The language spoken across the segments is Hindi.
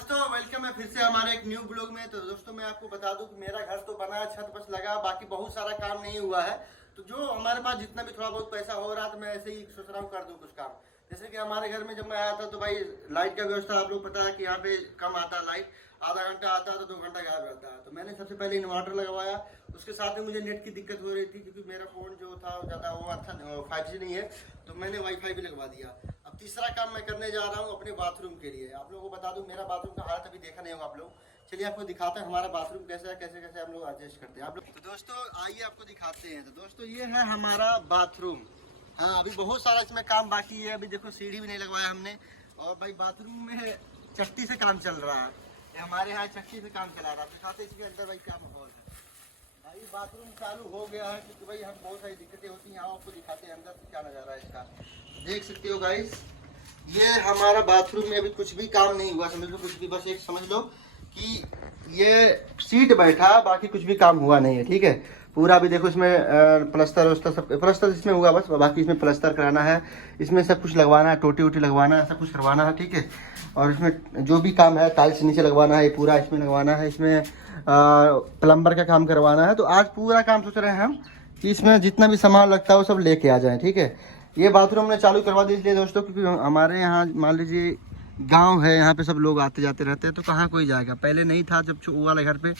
दोस्तों वेलकम है फिर से हमारे एक न्यू ब्लॉग में। तो दोस्तों मैं आपको बता दूं कि मेरा घर तो बना, छत बस लगा, बाकी बहुत सारा काम नहीं हुआ है। तो जो हमारे पास जितना भी थोड़ा बहुत पैसा हो रहा था मैं ऐसे ही सोच रहा हूँ कर दूं कुछ काम। जैसे कि हमारे घर में जब मैं आया था तो भाई लाइट का व्यवस्था आप लोग पता है कि यहाँ पे कम आता है लाइट, आधा घंटा आता है तो 2 घंटा गायब रहता है। तो मैंने सबसे पहले इन्वर्टर लगवाया, उसके साथ में मुझे नेट की दिक्कत हो रही थी क्योंकि मेरा फ़ोन जो था ज़्यादा वो अच्छा 5G नहीं है, तो मैंने वाईफाई भी लगवा दिया। अब तीसरा काम मैं करने जा रहा हूँ अपने बाथरूम के लिए। आप लोगों को बता दूं मेरा बाथरूम का हालत अभी देखा नहीं होगा आप लोग। चलिए आपको दिखाते हैं हमारा बाथरूम कैसा है, कैसे कैसे हम लोग एडजस्ट करते हैं आप लोग। तो दोस्तों आइए आपको दिखाते हैं। तो दोस्तों ये है हमारा बाथरूम। हाँ अभी बहुत सारा इसमें काम बाकी है। अभी देखो सीढ़ी भी नहीं लगवाया हमने, और भाई बाथरूम में चट्टी से काम चल रहा है। हमारे यहाँ चट्टी से काम चला रहा है। दिखाते इसके अंदर भाई क्या माहौल है। भाई बाथरूम चालू हो गया है क्योंकि भाई हम बहुत सारी दिक्कतें होती हैं। यहाँ आपको दिखाते हैं अंदर क्या नज़ारा है इसका, देख सकते हो गाइस। ये हमारा बाथरूम में अभी कुछ भी काम नहीं हुआ, समझ लो कुछ भी, बस एक समझ लो कि ये सीट बैठा, बाकी कुछ भी काम हुआ नहीं है। ठीक है, पूरा भी देखो इसमें प्लस्तर वस्तर सब प्लस्तर इसमें हुआ बस, बाकी इसमें प्लस्तर कराना है, इसमें सब कुछ लगवाना है, टोटी वोटी लगवाना है, सब कुछ करवाना है। ठीक है, और इसमें जो भी काम है टाइल्स नीचे लगवाना है, पूरा इसमें लगवाना है, इसमें प्लम्बर का काम करवाना है। तो आज पूरा काम सोच रहे हैं हम कि इसमें जितना भी सामान लगता है वो सब लेके आ जाएं। ठीक है, ये बाथरूम हमने चालू करवा दी इसलिए दोस्तों क्योंकि हमारे यहाँ मान लीजिए गांव है, यहाँ पे सब लोग आते जाते रहते हैं, तो कहाँ कोई जाएगा। पहले नहीं था जब वो वाले घर पे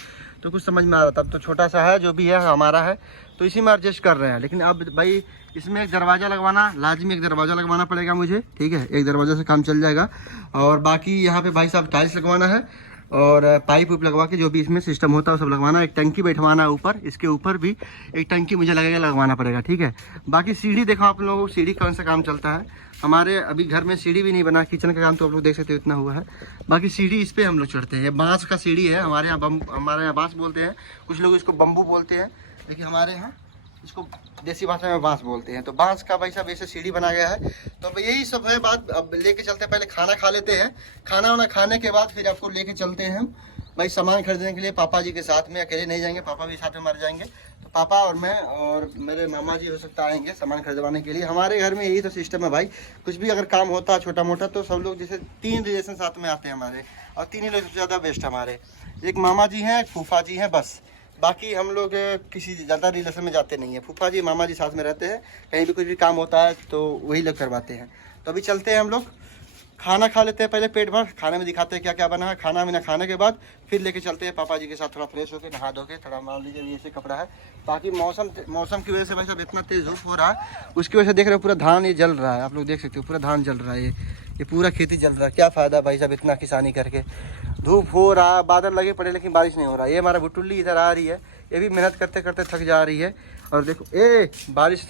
तो कुछ समझ में आ रहा था, अब तो छोटा सा है, जो भी है हमारा है, तो इसी में एडजस्ट कर रहे हैं। लेकिन अब भाई इसमें एक दरवाज़ा लगवाना लाजमी, एक दरवाज़ा लगवाना पड़ेगा मुझे। ठीक है, एक दरवाज़ा से काम चल जाएगा। और बाकी यहाँ पे भाई साहब टाइल्स लगवाना है, और पाइप उप लगवा के जो भी इसमें सिस्टम होता है वो सब लगवाना। एक टंकी बैठवाना है ऊपर, इसके ऊपर भी एक टंकी मुझे लगेगा लगवाना पड़ेगा। ठीक है, बाकी सीढ़ी देखो आप लोगों को, सीढ़ी कौन सा काम चलता है हमारे अभी घर में। सीढ़ी भी नहीं बना, किचन का काम तो आप लोग देख सकते हो इतना हुआ है। बाकी सीढ़ी इस पर हम लोग चढ़ते हैं, बांस का सीढ़ी है हमारे यहाँ, हमारे यहाँ बांस बोलते हैं, कुछ लोग इसको बम्बू बोलते हैं, लेकिन हमारे यहाँ इसको देसी भाषा में बांस बोलते हैं। तो बांस का भाई साहब ऐसे सीढ़ी बना गया है। तो अब यही सब है बात। अब लेके चलते हैं, पहले खाना खा लेते हैं, खाना वाना खाने के बाद फिर आपको लेके चलते हैं हम भाई सामान खरीदने के लिए। पापा जी के साथ में, अकेले नहीं जाएंगे, पापा भी साथ में मर जाएंगे। तो पापा और मैं और मेरे मामा जी हो सकता आएंगे सामान खरीदवाने के लिए। हमारे घर में यही तो सिस्टम है भाई, कुछ भी अगर काम होता है छोटा मोटा तो सब लोग जैसे 3 रिलेशन साथ में आते हैं हमारे, और 3 ही लोग सबसे ज़्यादा बेस्ट हमारे। एक मामा जी हैं, एक फूफा जी हैं, बस। बाकी हम लोग किसी ज़्यादा रिलेशन में जाते नहीं है। फूफा जी मामा जी साथ में रहते हैं, कहीं भी कुछ भी काम होता है तो वही लोग करवाते हैं। तो अभी चलते हैं हम लोग, खाना खा लेते हैं पहले पेट भर, खाने में दिखाते हैं क्या क्या बना है। खाना वाना खाने के बाद फिर लेके चलते हैं पापा जी के साथ, थोड़ा फ्रेश होकर नहा धो के, थोड़ा मान लीजिए ये से कपड़ा है। बाकी मौसम की वजह से भाई साहब इतना तेज़ धूप हो रहा है, उसकी वजह से देख रहे हो पूरा धान ये जल रहा है, आप लोग देख सकते हो पूरा धान जल रहा है, ये पूरा खेती जल रहा है। क्या फ़ायदा भाई साहब इतना किसानी करके, धूप हो रहा, बादल लगे पड़े लेकिन बारिश नहीं हो रहा। ये हमारा बुटुल्ली इधर आ रही है, ये भी मेहनत करते करते थक जा रही है। और देखो बारिश,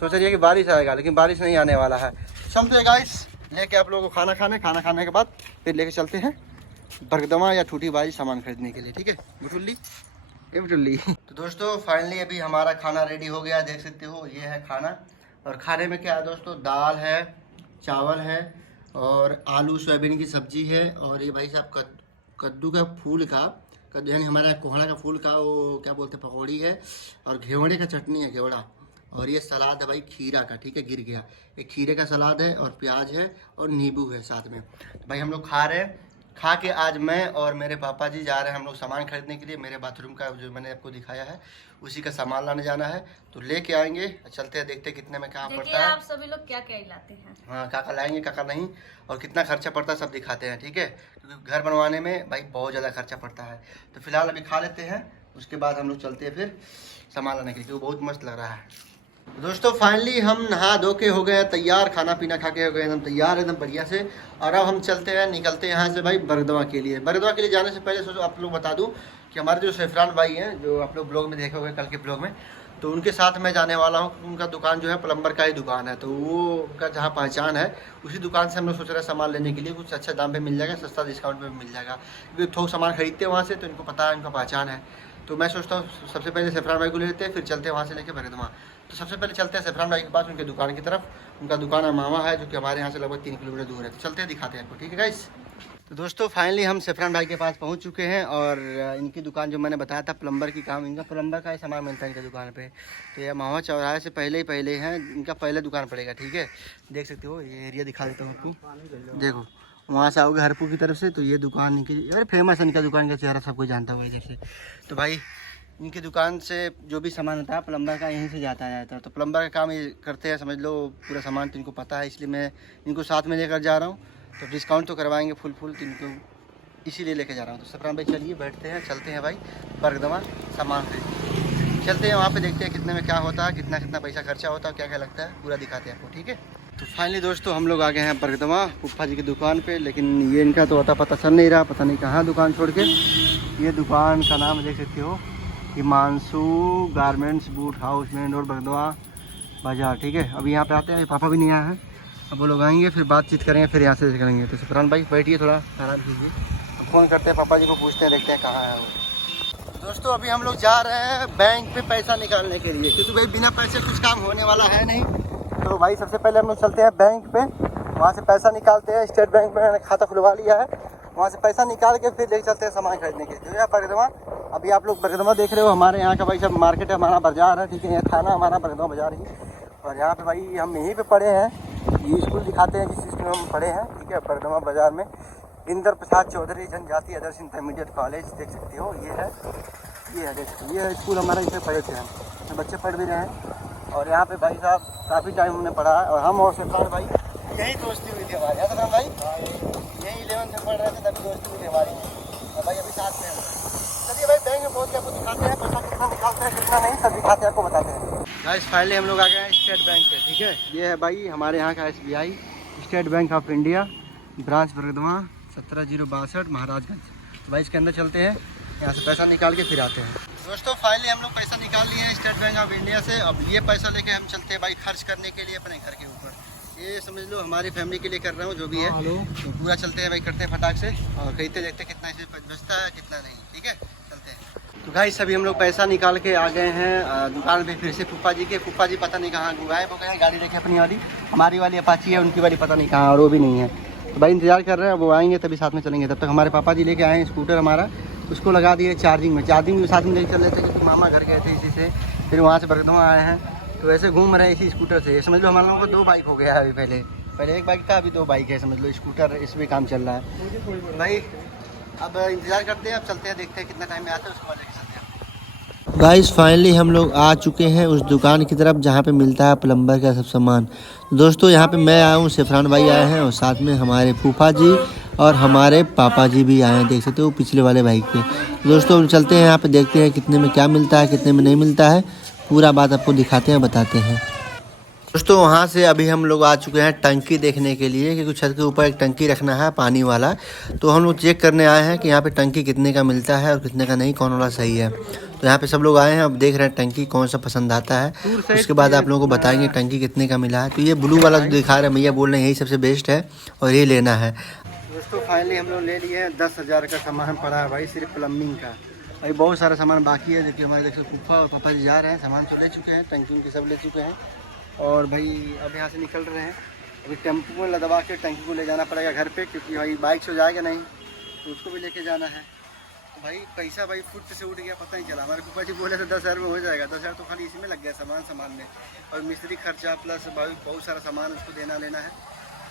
सोच रही है कि बारिश आएगा लेकिन बारिश नहीं आने वाला है। चलते हैं गाइस लेके आप लोगों को खाना खाने के बाद फिर लेके चलते हैं बरगदमा या ठूठी बाई सामान खरीदने के लिए। ठीक है बुटुल्ली, ये बुटुल्ली। तो दोस्तों फाइनली अभी हमारा खाना रेडी हो गया, देख सकते हो ये है खाना। और खाने में क्या है दोस्तों, दाल है, चावल है, और आलू सोयाबीन की सब्जी है, और ये भाई साहब कद्दू का फूल का, कद्दू यानी हमारे यहाँ कोहड़ा का फूल का वो क्या बोलते हैं, पकौड़ी है, और घेवड़े का चटनी है, घेवड़ा। और ये सलाद है भाई खीरा का, ठीक है गिर गया, एक खीरे का सलाद है, और प्याज है, और नींबू है साथ में। तो भाई हम लोग खा रहे हैं। खा के आज मैं और मेरे पापा जी जा रहे हैं हम लोग सामान खरीदने के लिए। मेरे बाथरूम का जो मैंने आपको दिखाया है उसी का सामान लाने जाना है, तो लेके आएंगे, चलते हैं देखते हैं कितने में कहाँ पड़ता है। आप सभी लोग क्या क्या लाते हैं, हाँ काका लाएंगे काका नहीं, और कितना खर्चा पड़ता है सब दिखाते हैं। ठीक है, क्योंकि घर बनवाने में भाई बहुत ज़्यादा खर्चा पड़ता है। तो फिलहाल अभी खा लेते हैं, उसके बाद हम लोग चलते हैं फिर सामान लाने के लिए, क्योंकि बहुत मस्त लग रहा है। दोस्तों फाइनली हम नहा धो के हो गए तैयार, खाना पीना खा के हो गए एकदम तैयार, एकदम बढ़िया से। और अब हम चलते हैं, निकलते हैं यहाँ से भाई बरगदवा के लिए। बरगदवा के लिए जाने से पहले सोचो आप लोग बता दूं कि हमारे जो सेफरान भाई हैं, जो आप लोग ब्लॉग में देखे होंगे कल के ब्लॉग में, तो उनके साथ मैं जाने वाला हूँ। उनका दुकान जो है प्लम्बर का ही दुकान है, तो वो उनका जहाँ पहचान है उसी दुकान से हम लोग सोच रहे हैं सामान लेने के लिए। कुछ अच्छा दाम पे मिल जाएगा, सस्ता डिस्काउंट पे मिल जाएगा, क्योंकि थोक सामान खरीदते हैं वहाँ से, तो इनको पता है, उनका पहचान है। तो मैं सोचता हूँ सबसे पहले सेफरान भाई को ले लेते हैं, फिर चलते हैं वहाँ से लेके बरगदवा। तो सबसे पहले चलते हैं सेफरान भाई के पास, उनके दुकान की तरफ। उनका दुकान है मामा है, जो कि हमारे यहाँ से लगभग 3 किलोमीटर दूर है। तो चलते हैं, दिखाते हैं आपको, ठीक है गाइस। तो दोस्तों फाइनली हम सेफरान भाई के पास पहुँच चुके हैं, और इनकी दुकान जो मैंने बताया था प्लम्बर की काम, इनका प्लम्बर का ही सामान मिलता है इनकी दुकान पे। तो ये मामा चौराहे से पहले ही हैं, इनका पहले दुकान पड़ेगा। ठीक है, देख सकते हो, ये एरिया दिखा देता हूँ आपको, देखो वहाँ से आओगे हरपुर की तरफ से तो ये दुकान इनकी, अरे फेमस है इनका दुकान का, चेहरा सबको जानता हुआ इधर से। तो भाई इनकी दुकान से जो भी सामान होता है प्लम्बर का यहीं से जाता है। तो प्लम्बर का काम ये करते हैं, समझ लो पूरा सामान तो इनको पता है, इसलिए मैं इनको साथ में लेकर जा रहा हूँ। तो डिस्काउंट तो करवाएंगे फुल तो इनको इसीलिए लेके जा रहा हूँ। तो सफरान भाई चलिए बैठते हैं, चलते हैं भाई बरगदमा सामान खरीद, चलते हैं वहाँ पे देखते हैं कितने में क्या होता है, कितना कितना पैसा खर्चा होता है, क्या क्या लगता है, पूरा दिखाते हैं आपको, ठीक है। तो फाइनली दोस्तों हम लोग आ गए हैं बरगदमा फूफा जी की दुकान पे, लेकिन ये इनका तो पता चल नहीं रहा, पता नहीं कहाँ दुकान छोड़ के। ये दुकान का नाम देख सकते हो, Himanshu garments boot house, main road Bargadma बाजार, ठीक है। अभी यहाँ पे आते हैं, पापा भी नहीं आया है, अब वो लोग आएंगे फिर बातचीत करेंगे, फिर यहाँ से करेंगे। तो सफरान भाई बैठिए, थोड़ा आराम कीजिए, फ़ोन करते हैं पापा जी को, पूछते हैं, देखते हैं कहाँ है वो। दोस्तों अभी हम लोग जा रहे हैं बैंक पे पैसा निकालने के लिए, क्योंकि भाई बिना पैसे कुछ काम होने वाला है नहीं। तो भाई सबसे पहले हम लोग चलते हैं बैंक पे, वहाँ से पैसा निकालते हैं। स्टेट बैंक में मैंने खाता खुलवा लिया है, वहाँ से पैसा निकाल के फिर ले चलते हैं सामान खरीदने के लिए। बरगदमा, अभी आप लोग बरगदमा देख रहे हो, हमारे यहाँ का भाई सब मार्केट है, हमारा बाजार है, ठीक है। यहाँ थाना हमारा बरगदमा बाजार ही, और यहाँ पे भाई हम यहीं पे पढ़े हैं। ये स्कूल दिखाते हैं जिस स्कूल में हम पढ़े हैं, ठीक है, बरगदमा बाजार में। इंदर प्रसाद चौधरी जनजाति आदर्श इंटरमीडिएट कॉलेज देख सकते हो, ये है ये स्कूल हमारा, इसमें पढ़े थे हम, बच्चे पढ़ भी रहे हैं। और यहाँ पे भाई साहब काफ़ी टाइम हमने पढ़ा है, और हम और सफरान भाई यही दोस्ती हुई थी हमारी, है सफरान भाई, यही 11th में पढ़ रहे थे तभी दोस्ती हुई थी हमारी, और भाई अभी साथ में। चलिए भाई बैंक में पहुँच के आपको दिखाते हैं पैसा कितना निकालते हैं कितना नहीं, सब दिखाते हैं आपको, बताते हैं। गाइस फाइनली हम लोग आ गए हैं स्टेट बैंक पे, ठीक है। ये है भाई हमारे यहाँ का SBI State Bank of India, branch Bargadma 17062 Maharajganj. भाई इसके अंदर चलते हैं, यहाँ से पैसा निकाल के फिर आते हैं। दोस्तों फाइनली हम लोग पैसा निकाल लिए हैं स्टेट बैंक ऑफ इंडिया से। अब ये पैसा लेके हम चलते हैं भाई खर्च करने के लिए अपने घर के ऊपर, ये समझ लो हमारी फैमिली के लिए कर रहा हूँ, जो भी है। तो पूरा चलते हैं भाई, करते हैं फटाक से और खरीदते, देखते हैं कितना इसमें बचता है कितना नहीं, ठीक है, चलते हैं। तो भाई सभी हम लोग पैसा निकाल के आ गए हैं दुकान पे फिर से फूफा जी के। फूफा जी पता नहीं कहाँ गायब हो गए हैं, गाड़ी लेके अपनी वाली, हमारी वाली अपाची है, उनकी वाली पता नहीं कहाँ, और वो भी नहीं है। तो भाई इंतजार कर रहे हैं, वो आएंगे तभी साथ में चलेंगे। तब तक हमारे पापा जी लेके आए हैं स्कूटर हमारा, उसको लगा दिए चार्जिंग में साथ में लेके चल रहे थे, क्योंकि मामा घर गए थे इसी से, फिर वहाँ से बरगदमा आए हैं। तो ऐसे घूम रहे हैं इसी स्कूटर से, समझ लो हमारे लोगों को 2 बाइक हो गया है अभी, पहले 1 बाइक था, अभी 2 बाइक है, समझ लो स्कूटर, इस भी काम चल रहा है भाई। अब इंतज़ार करते हैं, अब चलते हैं, देखते हैं कितना टाइम में आता है, उसके बाद लेके चलते हैं। गाइस फाइनली हम लोग आ चुके हैं उस दुकान की तरफ जहाँ पे मिलता है प्लम्बर का सब सामान। दोस्तों यहाँ पे मैं आया हूँ, सफरान भाई आए हैं, और साथ में हमारे फूफा जी और हमारे पापा जी भी आए हैं, देख सकते हो पिछले वाले बाइक पे। दोस्तों चलते हैं यहाँ पे, देखते हैं कितने में क्या मिलता है कितने में नहीं मिलता है, पूरा बात आपको दिखाते हैं बताते हैं। दोस्तों वहाँ से अभी हम लोग आ चुके हैं टंकी देखने के लिए, क्योंकि छत के ऊपर एक टंकी रखना है पानी वाला। तो हम लोग चेक करने आए हैं कि यहाँ पे टंकी कितने का मिलता है और कितने का नहीं, कौन वाला सही है। तो यहाँ पे सब लोग आए हैं, अब देख रहे हैं टंकी कौन सा पसंद आता है, उसके बाद आप लोगों को बताएंगे टंकी कितने का मिला है। तो ये ब्लू वाला जो दिखा रहे हैं भैया, बोल रहे हैं यही सबसे बेस्ट है और ये लेना है। दोस्तों फाइनली हम लोग ले लिए हैं 10,000 का सामान पड़ा है भाई, सिर्फ प्लम्बिंग का। भाई बहुत सारा सामान बाकी है, देखिए हमारे देखिए फूफा और पापा जी जा रहे हैं, सामान तो ले चुके हैं, टंकी के सब ले चुके हैं। और भाई अब यहाँ से निकल रहे हैं, अभी टेम्पो में लदवा के टंकी को ले जाना पड़ेगा घर पे, क्योंकि भाई बाइक से जाएगा नहीं, तो उसको भी लेके जाना है। तो भाई पैसा भाई फुट से उठ गया, पता नहीं चला। हमारे फूफा जी बोले तो 10,000 में हो जाएगा, 10,000 तो खाली इसी में लग गया सामान में, और मिस्त्री खर्चा प्लस भाई बहुत सारा सामान उसको देना लेना है,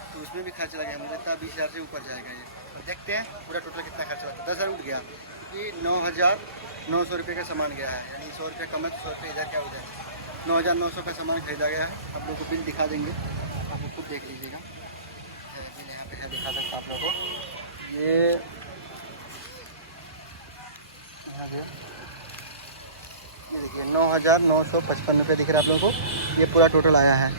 तो उसमें भी खर्च लगे, मुझे लगता है 20,000 से ऊपर जाएगा ये। और देखते हैं पूरा टोटल कितना खर्चा लगता है। 10,000 उठ गया, क्योंकि 9,900 रुपये का सामान गया है, यानी 100 रुपये कम है तो 100 रुपये इधर क्या हो जाए, 9,900 का सामान खरीदा गया है। आप लोगों को बिल दिखा देंगे, आप लोग खुद देख लीजिएगा, बिल यहाँ पे है, दिखा सकता आप लोगों को। ये यहाँ से ये देखिए 9,955 रुपये दिख रहा है आप लोगों को, ये पूरा टोटल आया है।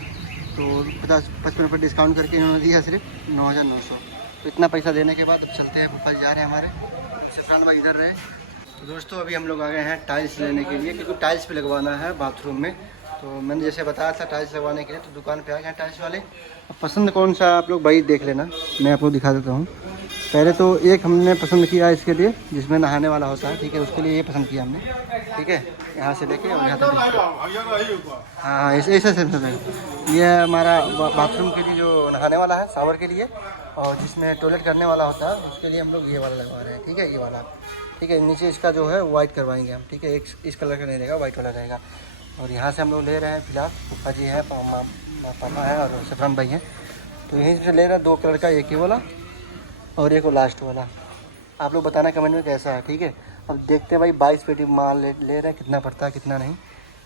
तो 50-55 रुपये डिस्काउंट करके इन्होंने दिया सिर्फ 9,900। तो इतना पैसा देने के बाद अब चलते हैं, पापा जी जा रहे हैं हमारे, सफरान भाई इधर रहे। तो दोस्तों अभी हम लोग आ गए हैं टाइल्स लेने के लिए, क्योंकि टाइल्स पे लगवाना है बाथरूम में। तो मैंने जैसे बताया था टाइल्स लगवाने के लिए, तो दुकान पे आ गए टाइल्स वाले। अब पसंद कौन सा आप लोग भाई देख लेना, मैं आपको दिखा देता हूँ। पहले तो एक हमने पसंद किया इसके लिए, जिसमें नहाने वाला होता है, ठीक है, उसके लिए ये पसंद किया हमने, ठीक है, यहाँ से लेके और यहाँ तक। हाँ ऐसे से ये हमारा बाथरूम के लिए जो नहाने वाला है, शावर के लिए, और जिसमें टॉयलेट करने वाला होता है उसके लिए हम लोग ये वाला लगवा रहे हैं, ठीक है, ये वाला, ठीक है। नीचे इसका जो है वाइट करवाएंगे हम, ठीक है, एक इस कलर का नहीं रहेगा, वाइट वाला रहेगा। और यहाँ से हम लोग ले रहे हैं फिलहाल, पापा जी हैं, पापा है और सफरान भाई हैं, तो यहीं से ले रहे हैं 2 कलर का, एक ही वाला और एक वो लास्ट वाला। आप लोग बताना कमेंट में कैसा है, ठीक है। अब देखते हैं भाई 22 पेटी माल ले रहे हैं, कितना पड़ता है कितना नहीं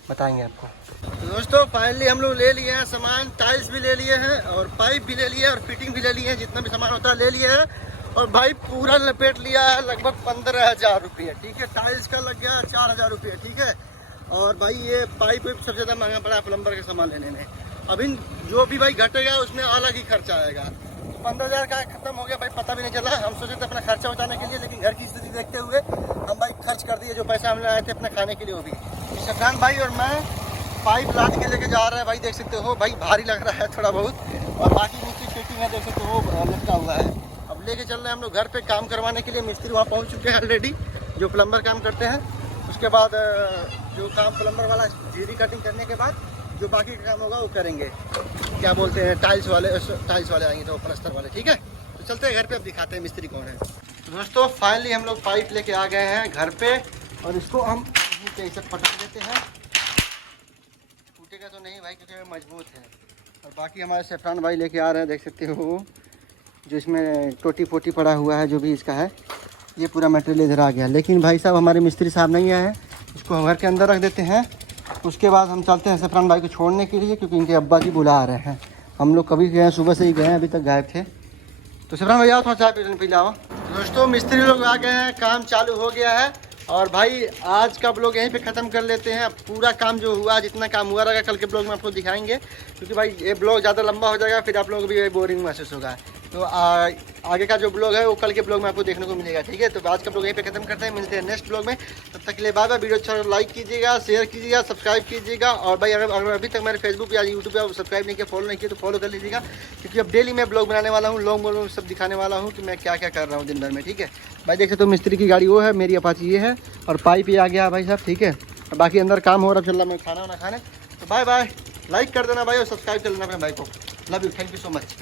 बताएंगे आपको। तो दोस्तों फाइनली हम लोग ले लिए हैं सामान, टाइल्स भी ले लिए हैं और पाइप भी ले लिए और फिटिंग भी ले लिए हैं, जितना भी सामान होता है ले लिए हैं। और भाई पूरा लपेट लिया है लगभग 15,000 रुपये, ठीक है। टाइल्स का लग गया 4,000 रुपये, ठीक है। और भाई ये पाइप सबसे ज़्यादा महंगा पड़ा प्लम्बर का सामान लेने में। अभी जो भी भाई घटेगा उसमें अलग ही खर्चा आएगा। 15,000 का खत्म हो गया भाई, पता भी नहीं चला। हम सोचे थे अपना खर्चा बचाने के लिए, लेकिन घर की स्थिति देखते हुए हम भाई खर्च कर दिए जो पैसा हम लाए थे अपने खाने के लिए। वो भी सफरान भाई और मैं पाइप लाद के लेके जा रहे हैं भाई, देख सकते हो भाई भारी लग रहा है थोड़ा बहुत। और बाकी नीचे फिटिंग है देख सकते हो लटका हुआ है। अब लेके चल रहे हैं हम लोग घर पे काम करवाने के लिए। मिस्त्री वहाँ पहुँच चुके हैं ऑलरेडी, जो प्लम्बर काम करते हैं। उसके बाद जो काम प्लम्बर वाला जीरी कटिंग करने के बाद जो बाकी का काम होगा वो करेंगे। क्या बोलते हैं टाइल्स वाले आएंगे तो प्लस्तर वाले, ठीक है। तो चलते हैं घर पे, अब दिखाते हैं मिस्त्री कौन है। तो दोस्तों फाइनली हम लोग पाइप लेके आ गए हैं घर पे और इसको हम ऐसे पटक देते हैं। टूटेगा तो नहीं भाई क्योंकि वो मजबूत है। और बाकी हमारे सफरान भाई लेके आ रहे हैं, देख सकते हो जो इसमें टोटी फोटी पड़ा हुआ है जो भी इसका है, ये पूरा मटेरियल इधर आ गया। लेकिन भाई साहब हमारे मिस्त्री साहब नहीं आए हैं, इसको हम घर के अंदर रख देते हैं। उसके बाद हम चलते हैं सफरान भाई को छोड़ने के लिए, क्योंकि इनके अब्बा जी बुला रहे हैं। हम लोग कभी गए हैं, सुबह से ही गए हैं, अभी तक गायब थे। तो सफरान भाई आओ थोड़ा चाय पी लाओ। दोस्तों मिस्त्री लोग आ गए हैं, काम चालू हो गया है। और भाई आज का ब्लॉग यहीं पे ख़त्म कर लेते हैं। पूरा काम जो हुआ, जितना काम हुआ रहेगा कल के ब्लॉग में आपको दिखाएंगे, क्योंकि भाई ये ब्लॉग ज़्यादा लंबा हो जाएगा, फिर आप लोगों को भी बोरिंग महसूस होगा। तो आगे का जो ब्लॉग है वो कल के ब्लॉग में आपको देखने को मिलेगा, ठीक है। तो आज का ब्लॉग यहीं पे खत्म करते हैं, मिलते हैं नेक्स्ट ब्लॉग में। तब तक के लिए बाय बाय। वीडियो अच्छा लाइक कीजिएगा, शेयर कीजिएगा, सब्सक्राइब कीजिएगा। और भाई अगर अभी तक मेरे फेसबुक या यूट्यूब पर सब्सक्राइब नहीं किया, फॉलो नहीं किया तो फॉलो कर लीजिएगा, क्योंकि अब डेली मैं ब्लॉग बनाने वाला हूँ, लॉन्ग ब्लॉग सब दिखाने वाला हूँ कि मैं क्या क्या कर रहा हूँ दिन भर में, ठीक है। भाई देख सकते हो मिस्त्री की गाड़ी वो है, मेरी अपाची ये है और पाइप ये आ गया भाई साहब, ठीक है। बाकी अंदर काम हो रहा है, चल रहा मैं खाना वाना खाने। तो बाय बाय, लाइक कर देना भाई और सब्सक्राइब कर लेना अपने भाई को। Love you, thank you so much.